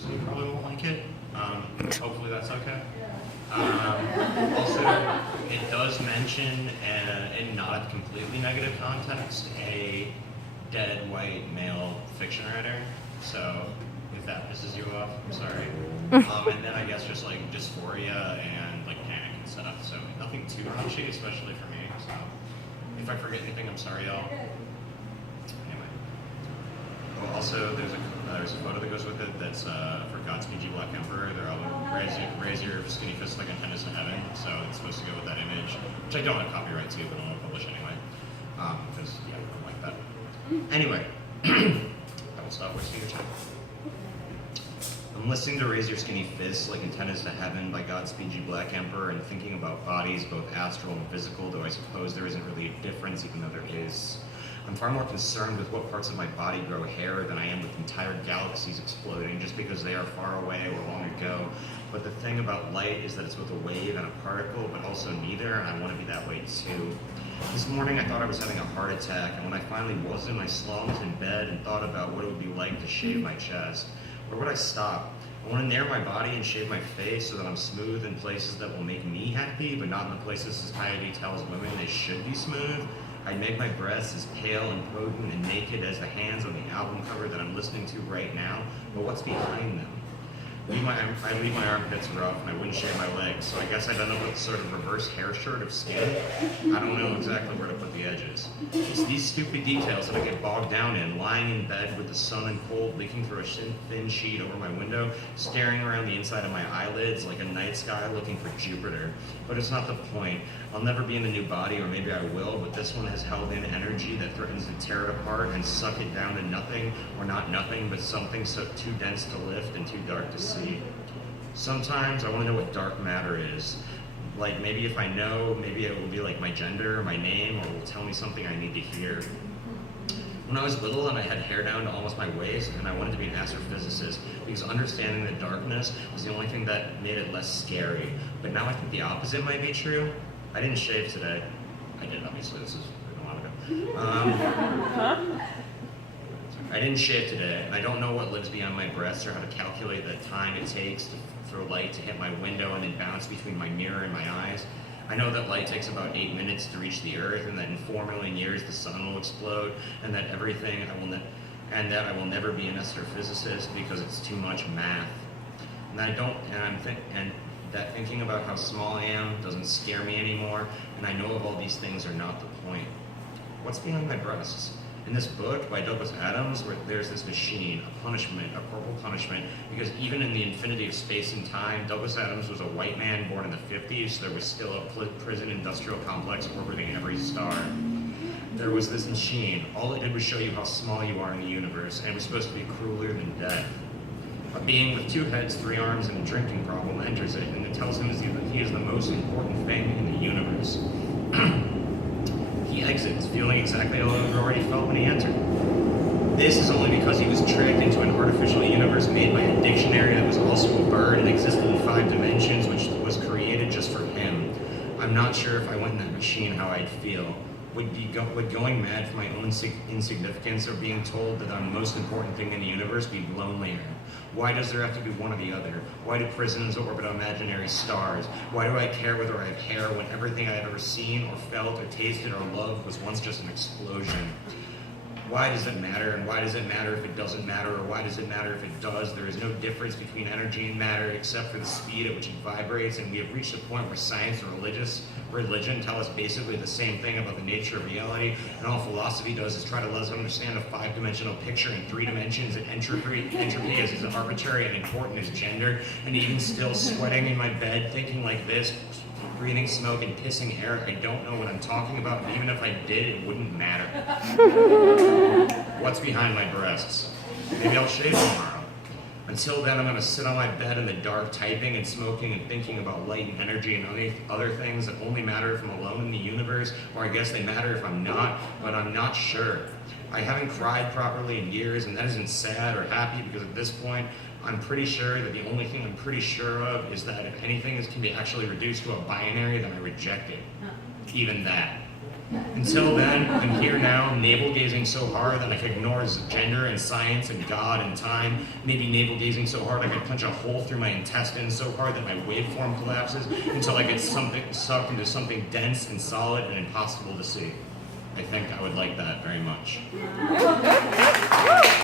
so you probably won't like it. Hopefully that's okay. Also, it does mention, in not a completely negative context, a dead white male fiction writer. So if that pisses you off, I'm sorry. And then I guess just like dysphoria and like panic and stuff. So nothing too raunchy, especially for me. So if I forget anything, I'm sorry, y'all. Anyway. Oh, also, there's a photo that goes with it that's for Godspeed You Black Emperor. They're all raise your skinny fist like antennas to heaven. So it's supposed to go with that image, which I don't have copyright to, but I want to publish anyway. Because, yeah, I don't like that. Anyway, I will stop wasting your time. I'm listening to Raise Your Skinny Fists Like Antennas to Heaven by Godspeed You Black Emperor and thinking about bodies, both astral and physical, though I suppose there isn't really a difference, even though there is. I'm far more concerned with what parts of my body grow hair than I am with entire galaxies exploding just because they are far away or long ago. But the thing about light is that it's both a wave and a particle, but also neither, and I want to be that way too. This morning I thought I was having a heart attack, and when I finally wasn't, I slumped in bed and thought about what it would be like to shave my chest. Where would I stop? I want to narrow my body and shave my face so that I'm smooth in places that will make me happy, but not in the places society tells women they should be smooth. I'd make my breasts as pale and potent and naked as the hands on the album cover that I'm listening to right now, but what's behind them? I leave my armpits rough and I wouldn't shave my legs, so I guess I'd end up with sort of reverse hair shirt of skin. I don't know exactly where to put the edges. It's these stupid details that I get bogged down in, lying in bed with the sun and cold leaking through a thin sheet over my window, staring around the inside of my eyelids like a night sky looking for Jupiter. But it's not the point. I'll never be in the new body, or maybe I will, but this one has held in energy that threatens to tear it apart and suck it down to nothing, or not nothing, but something so too dense to lift and too dark to see. Sometimes I want to know what dark matter is. Like, maybe if I know, maybe it will be like my gender, my name, or will tell me something I need to hear. When I was little and I had hair down to almost my waist, and I wanted to be an astrophysicist because understanding the darkness was the only thing that made it less scary. But now I think the opposite might be true. I didn't shave today. I did, obviously. This is a while ago. I didn't shave today, and I don't know what lives beyond my breasts or how to calculate the time it takes for light to hit my window and then bounce between my mirror and my eyes. I know that light takes about 8 minutes to reach the Earth, and that in 4 million years the sun will explode, and that I will never be an astrophysicist because it's too much math. And that thinking about how small I am doesn't scare me anymore, and I know of all these things are not the point. What's behind my breasts? In this book by Douglas Adams, where there's this machine, a punishment, a corporal punishment, because even in the infinity of space and time, Douglas Adams was a white man born in the 50s, so there was still a prison industrial complex orbiting every star. There was this machine. All it did was show you how small you are in the universe, and it was supposed to be crueler than death. A being with 2 heads, 3 arms, and a drinking problem enters it, and it tells him that he is the most important thing in the universe. He exits, feeling exactly how he already felt when he entered. This is only because he was tricked into an artificial universe made by a dictionary that was also a bird and existed in 5 dimensions, which was created just for him. I'm not sure if I went in that machine how I'd feel. Would going mad for my own insignificance or being told that I'm the most important thing in the universe be lonelier? Why does there have to be one or the other? Why do prisons orbit imaginary stars? Why do I care whether I have hair when everything I have ever seen or felt or tasted or loved was once just an explosion? Why does it matter, and why does it matter if it doesn't matter, or why does it matter if it does? There is no difference between energy and matter except for the speed at which it vibrates, and we have reached a point where science and religion tell us basically the same thing about the nature of reality, and all philosophy does is try to let us understand a 5-dimensional picture in 3 dimensions, and entropy is as arbitrary and important as gender, and even still sweating in my bed thinking like this, breathing smoke and pissing air. I don't know what I'm talking about, and even if I did, it wouldn't matter. What's behind my breasts? Maybe I'll shave tomorrow. Until then, I'm going to sit on my bed in the dark, typing and smoking and thinking about light and energy and other things that only matter if I'm alone in the universe, or I guess they matter if I'm not, but I'm not sure. I haven't cried properly in years, and that isn't sad or happy, because at this point, I'm pretty sure that the only thing I'm pretty sure of is that if anything can be actually reduced to a binary, then I reject it. Even that. Until then, I'm here now, navel-gazing so hard that I could ignore gender and science and God and time. Maybe navel-gazing so hard I could punch a hole through my intestines so hard that my waveform collapses until I get sucked into something dense and solid and impossible to see. I think I would like that very much.